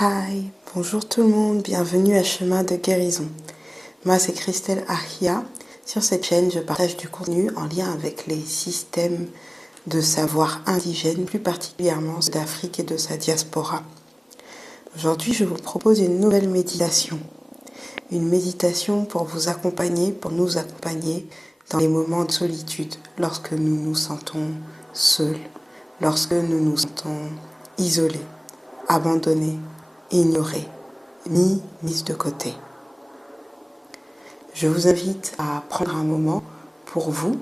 Hi, bonjour tout le monde, bienvenue à Chemin de guérison. Moi c'est Christelle Archia. Sur cette chaîne, je partage du contenu en lien avec les systèmes de savoir indigènes, plus particulièrement ceux d'Afrique et de sa diaspora. Aujourd'hui, je vous propose une nouvelle méditation. Une méditation pour vous accompagner, pour nous accompagner dans les moments de solitude, lorsque nous nous sentons seuls, lorsque nous nous sentons isolés, abandonnés, ignorés, mis de côté. Je vous invite à prendre un moment pour vous.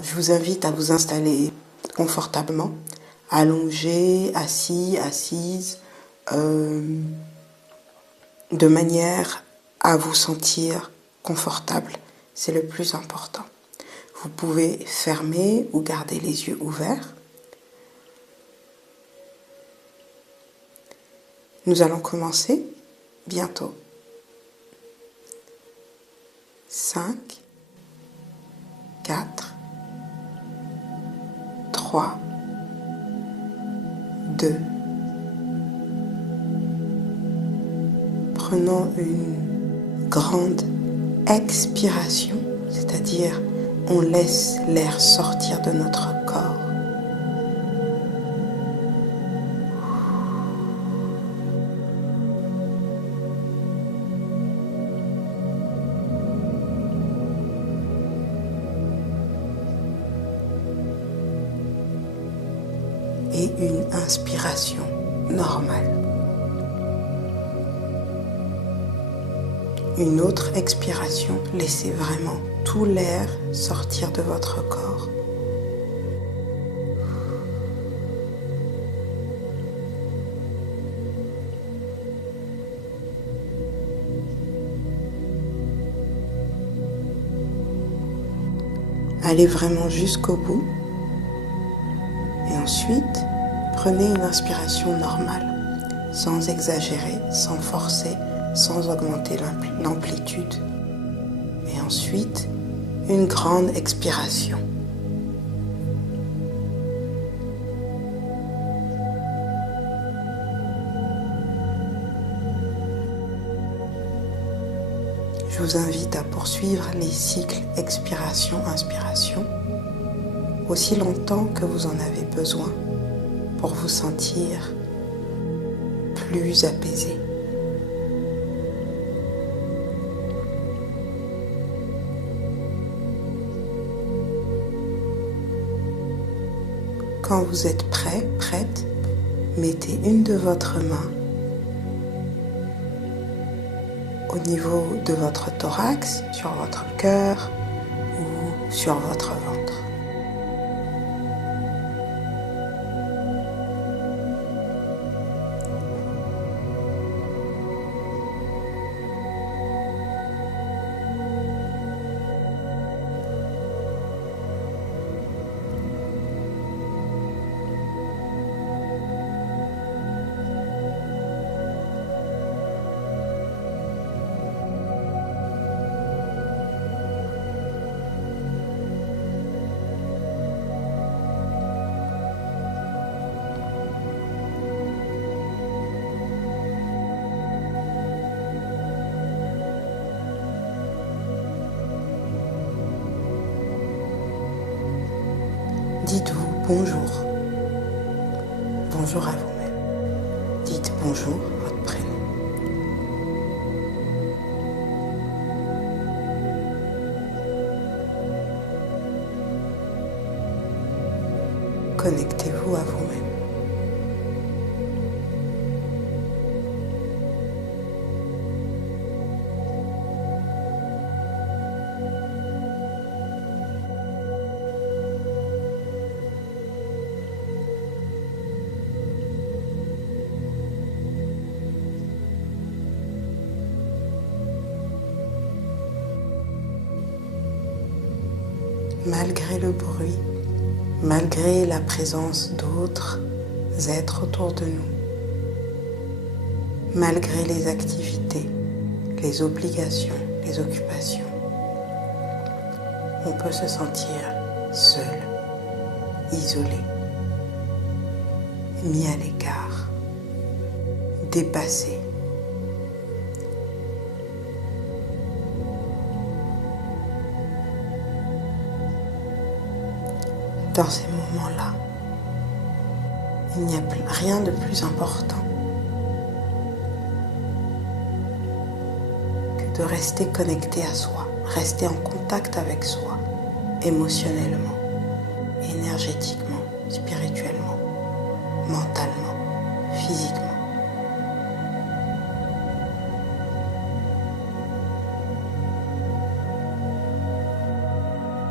Je vous invite à vous installer confortablement, allongé, assis, assise, de manière à vous sentir confortable. C'est le plus important. Vous pouvez fermer ou garder les yeux ouverts. Nous allons commencer bientôt. 5, 4, 3, 2. Prenons une grande expiration, c'est-à-dire on laisse l'air sortir de notre corps. Et une inspiration normale. Une autre expiration, laissez vraiment tout l'air sortir de votre corps. Allez vraiment jusqu'au bout. Et ensuite, prenez une inspiration normale, sans exagérer, sans forcer, sans augmenter l'amplitude. Et ensuite, une grande expiration. Je vous invite à poursuivre les cycles expiration-inspiration aussi longtemps que vous en avez besoin pour vous sentir plus apaisé. Quand vous êtes prêt, prête, mettez une de votre main au niveau de votre thorax, sur votre cœur ou sur votre ventre. Dites-vous bonjour. Bonjour à vous-même. Dites bonjour, votre prénom. Connectez-vous à vous-même. Malgré le bruit, malgré la présence d'autres êtres autour de nous, malgré les activités, les obligations, les occupations, on peut se sentir seul, isolé, mis à l'écart. dépasser. Dans ces moments-là, il n'y a rien de plus important que de rester connecté à soi, rester en contact avec soi, émotionnellement, énergétiquement, spirituellement, mentalement, physiquement.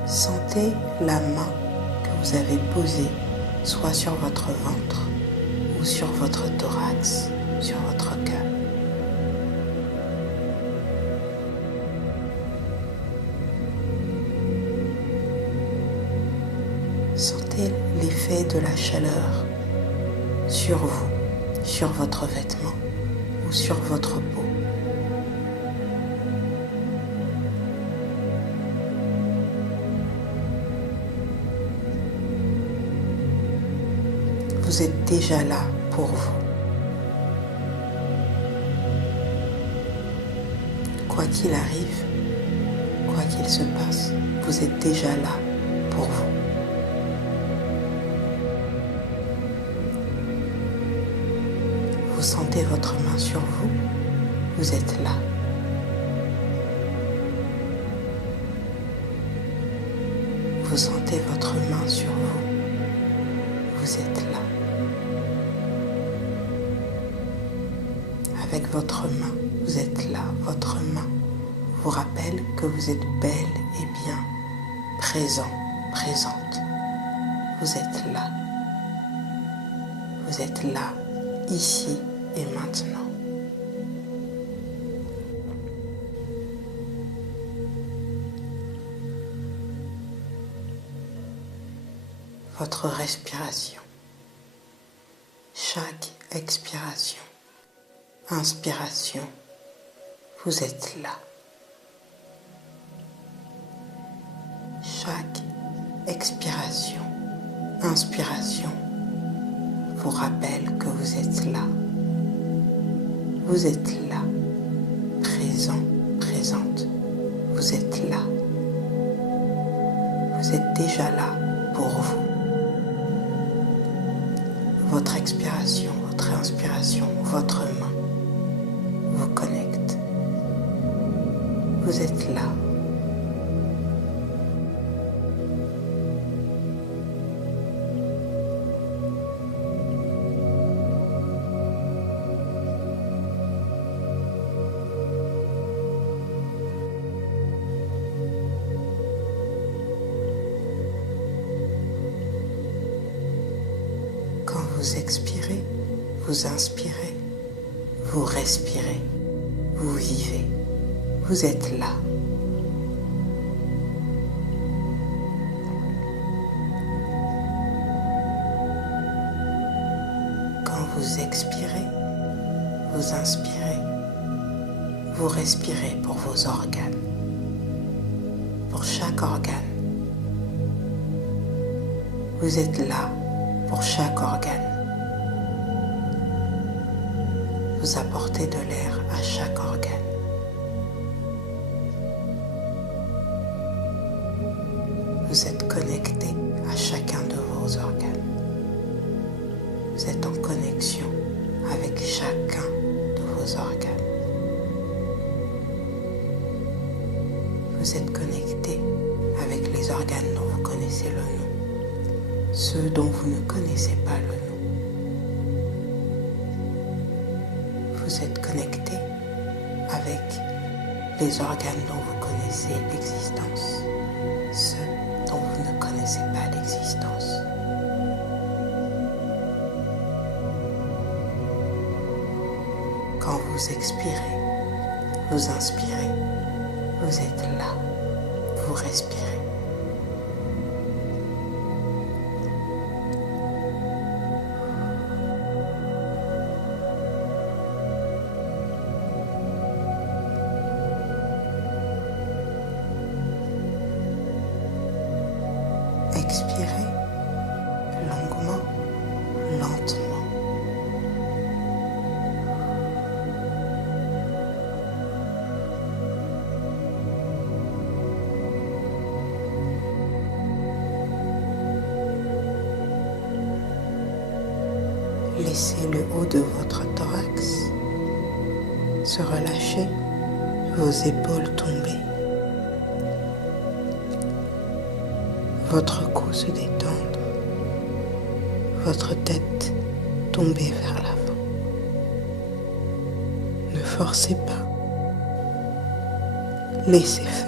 Sentez la main que vous avez posée soit sur votre ventre ou sur votre thorax, sur votre cœur. Sentez l'effet de la chaleur sur vous, sur votre vêtement ou sur votre peau. Vous êtes déjà là pour vous. Quoi qu'il arrive, quoi qu'il se passe, vous êtes déjà là pour vous. Vous sentez votre main sur vous, vous êtes là. Vous sentez votre main sur vous, vous êtes là. Avec votre main, vous êtes là. Votre main vous rappelle que vous êtes bel et bien présent, présente. Vous êtes là. Vous êtes là, ici et maintenant. Votre respiration. Chaque expiration. Inspiration, vous êtes là. Chaque expiration, inspiration vous rappelle que vous êtes là. Vous êtes là, présent, présente. Vous êtes là. Vous êtes déjà là pour vous. Votre expiration, votre inspiration, votre main vous connecte. Vous êtes là. Quand vous expirez, vous inspirez, vous respirez, vous vivez, vous êtes là. Quand vous expirez, vous inspirez, vous respirez pour vos organes, pour chaque organe. Vous êtes là pour chaque organe. Vous apportez de l'air à chaque organe. Vous êtes connecté à chacun de vos organes. Vous êtes en connexion avec chacun de vos organes. Vous êtes connecté avec les organes dont vous connaissez le nom, ceux dont vous ne connaissez pas le nom. Vous êtes connecté avec les organes dont vous connaissez l'existence, ceux dont vous ne connaissez pas l'existence. Quand vous expirez, vous inspirez, vous êtes là, vous respirez. Expirez longuement, lentement. Laissez le haut de votre thorax se relâcher, vos épaules tomber, votre cou se détendre, votre tête tomber vers l'avant. Ne forcez pas, laissez faire.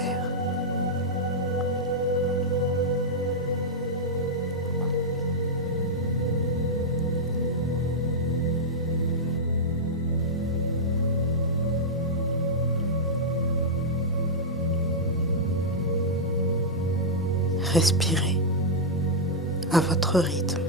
Respirez à votre rythme.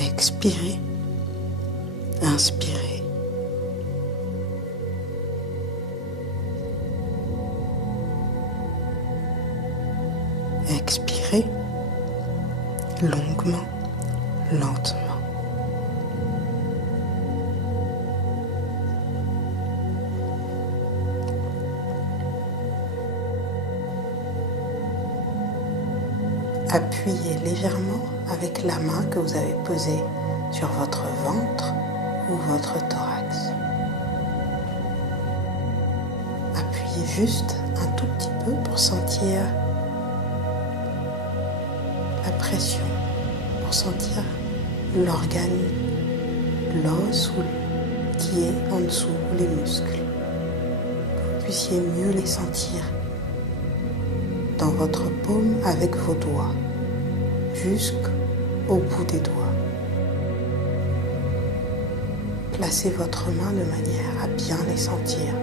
Expirez, inspirez. Expirez longuement, lentement. Appuyez légèrement avec la main que vous avez posée sur votre ventre ou votre thorax. Appuyez juste un tout petit peu pour sentir la pression, pour sentir l'organe, l'os qui est en dessous, les muscles. Que vous puissiez mieux les sentir dans votre paume avec vos doigts, jusqu'au bout des doigts. Placez votre main de manière à bien les sentir.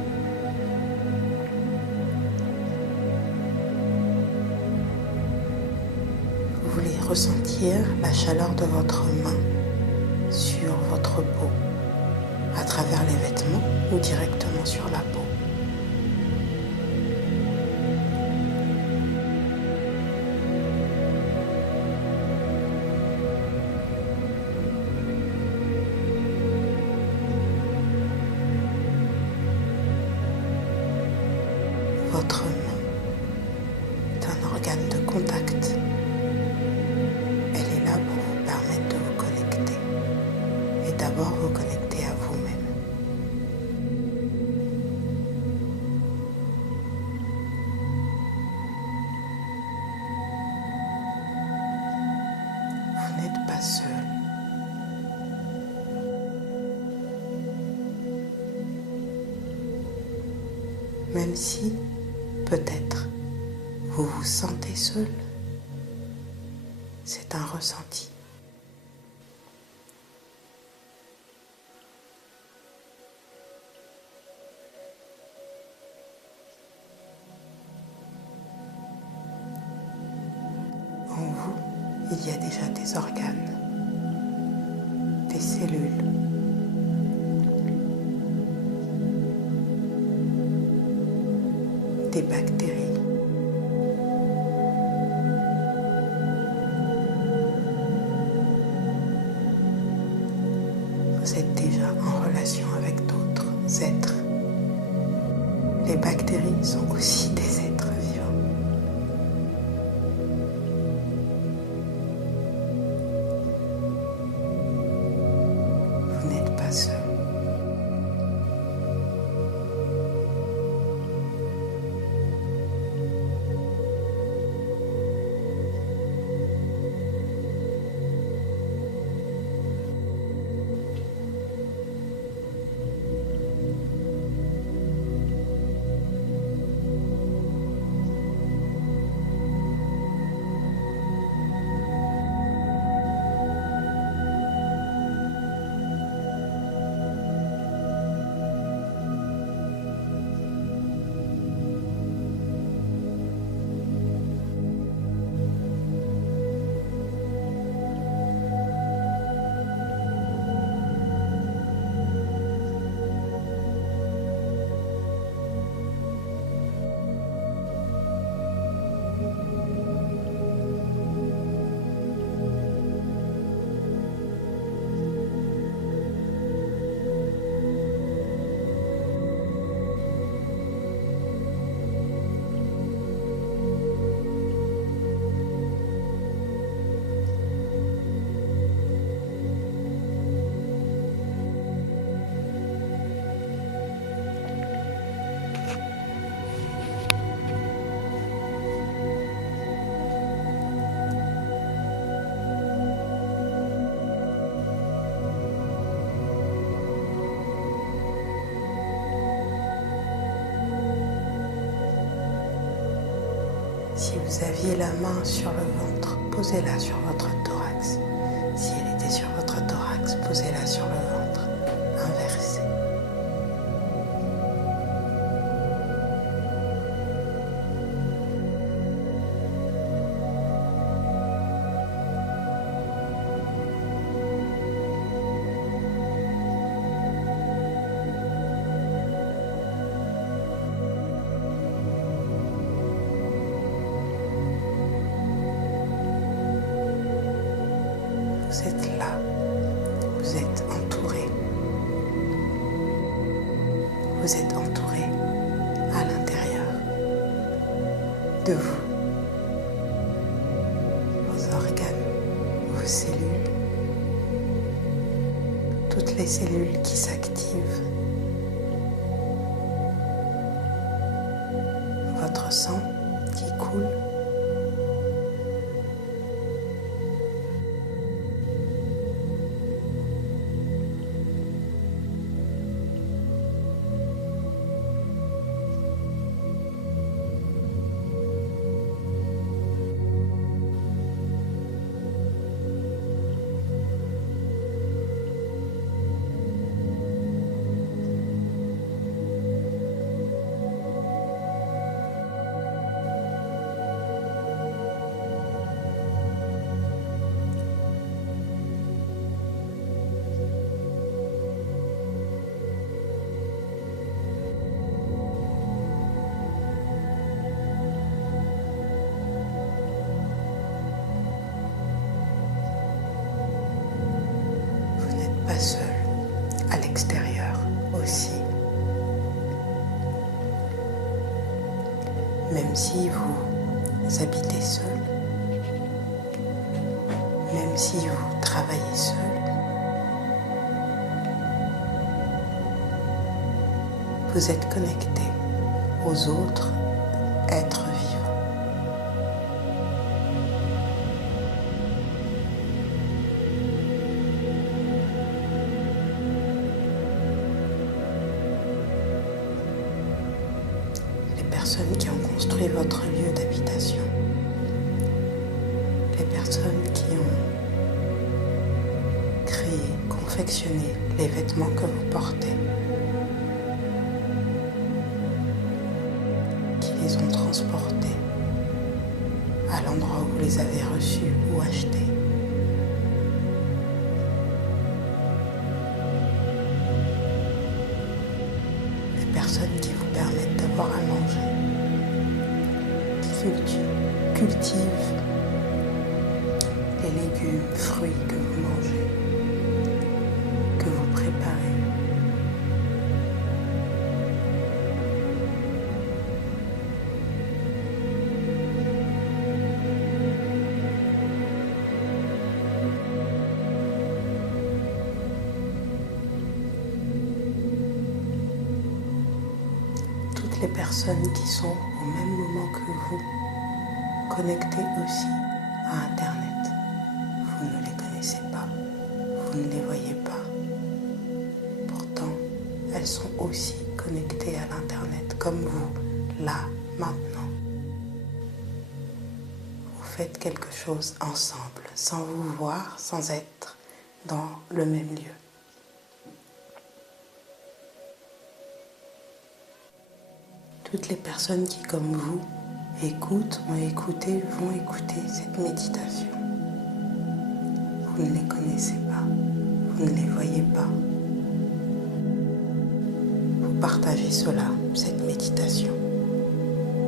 Vous voulez ressentir la chaleur de votre main sur votre peau, à travers les vêtements ou directement sur la peau. Votre main est un organe de contact. Elle est là pour vous permettre de vous connecter et d'abord vous connecter à vous-même. Vous n'êtes pas seul. Même si, peut-être, vous vous sentez seul, c'est un ressenti. En vous, il y a déjà des organes, des cellules, des bactéries. Vous êtes déjà en relation avec d'autres êtres. Les bactéries sont aussi des êtres vivants. Vous n'êtes pas seul. Si vous aviez la main sur le ventre, posez-la sur votre thorax. Si elle était sur votre thorax, posez-la sur le ventre, inversé. Vous êtes là, vous êtes entouré. Vous êtes entouré à l'intérieur de vous, vos organes, vos cellules, toutes les cellules qui s'activent, votre sang qui coule. Pas seul, à l'extérieur aussi. Même si vous habitez seul, même si vous travaillez seul, vous êtes connecté aux autres êtres vivants. Personnes qui ont construit votre lieu d'habitation, les personnes qui ont créé, confectionné les vêtements que vous portez, qui les ont transportés à l'endroit où vous les avez reçus ou achetés. Les personnes qui vous permettent d'avoir à manger, cultive les légumes, fruits que vous mangez, que vous préparez. Toutes les personnes qui sont au même moment que vous, connectées aussi à Internet. Vous ne les connaissez pas, vous ne les voyez pas. Pourtant, elles sont aussi connectées à l'Internet, comme vous, là, maintenant. Vous faites quelque chose ensemble, sans vous voir, sans être dans le même lieu. Toutes les personnes qui, comme vous, écoutent, ont écouté, vont écouter cette méditation. Vous ne les connaissez pas, vous ne les voyez pas. Vous partagez cela, cette méditation.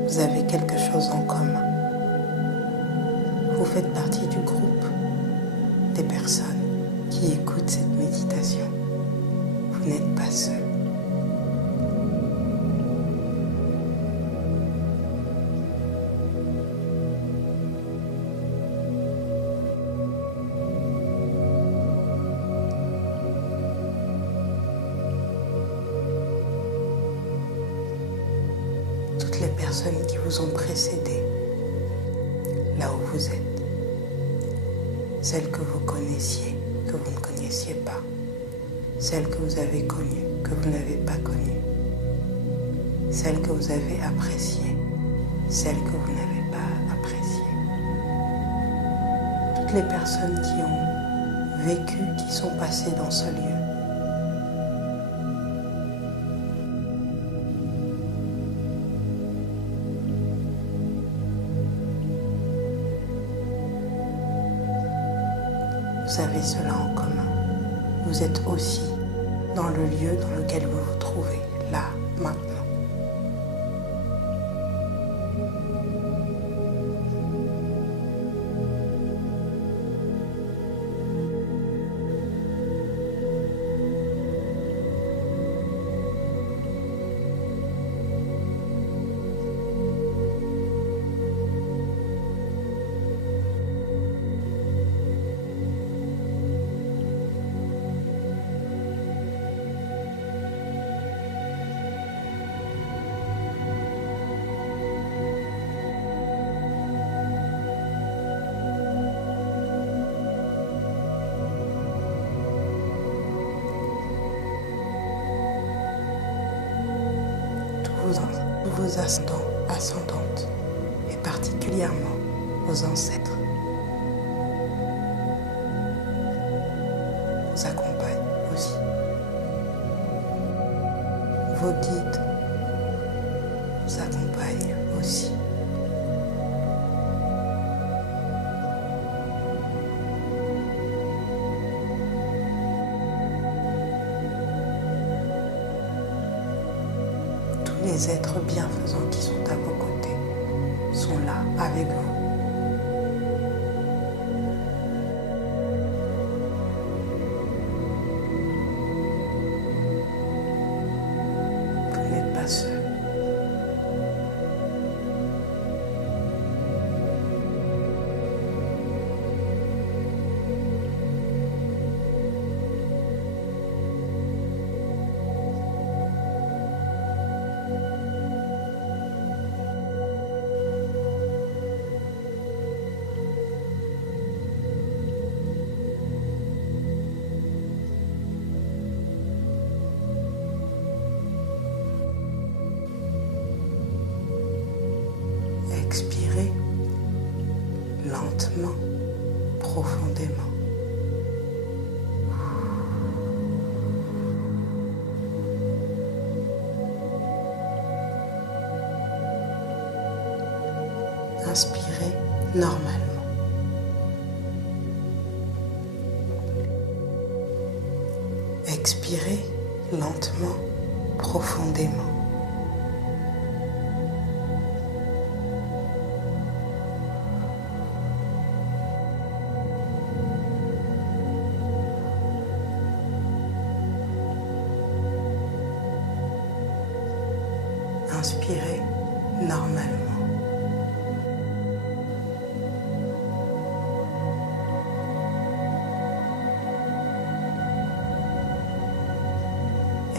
Vous avez quelque chose en commun. Vous faites partie du groupe des personnes qui écoutent cette méditation. Vous n'êtes pas seul. Toutes les personnes qui vous ont précédé, là où vous êtes, celles que vous connaissiez, que vous ne connaissiez pas, celles que vous avez connues, que vous n'avez pas connues, celles que vous avez appréciées, celles que vous n'avez pas appréciées. Toutes les personnes qui ont vécu, qui sont passées dans ce lieu. Vous avez cela en commun. Vous êtes aussi dans le lieu dans lequel vous vous trouvez, là, maintenant. Vos ascendants, ascendantes, et particulièrement vos ancêtres, vous accompagnent aussi. Vos guides vous accompagnent aussi. Les êtres bienfaisants qui sont à vos côtés sont là avec vous. Vous n'êtes pas seul. Expirez lentement, profondément. Inspirez normalement. Expirez lentement, profondément. Inspirez normalement.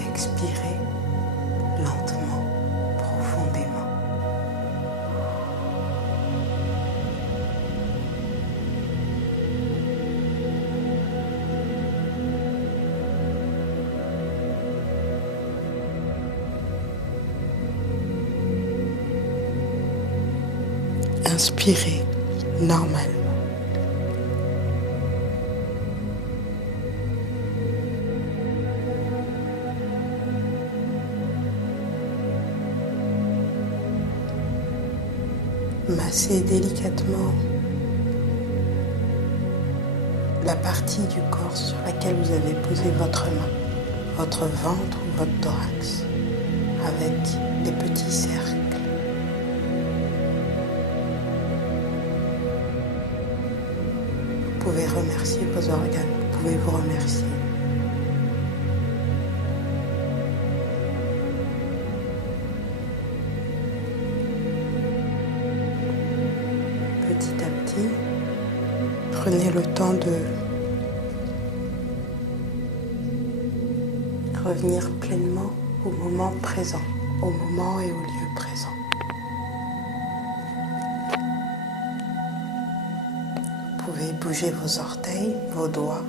Expirez lentement, profondément. Inspirez normalement. Massez délicatement la partie du corps sur laquelle vous avez posé votre main, votre ventre ou votre thorax, avec des petits cercles. Vous pouvez remercier vos organes, vous pouvez vous remercier. Petit à petit, prenez le temps de revenir pleinement au moment présent, au moment et au lieu présent. Vous pouvez bouger vos orteils, vos doigts.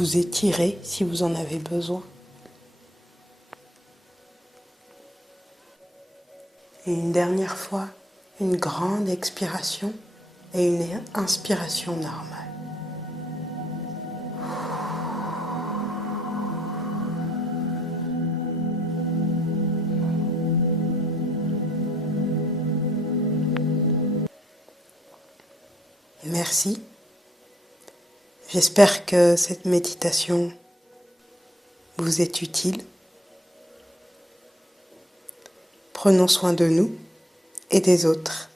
vous étirer si vous en avez besoin. Et une dernière fois, une grande expiration et une inspiration normale. Merci. J'espère que cette méditation vous est utile. Prenons soin de nous et des autres.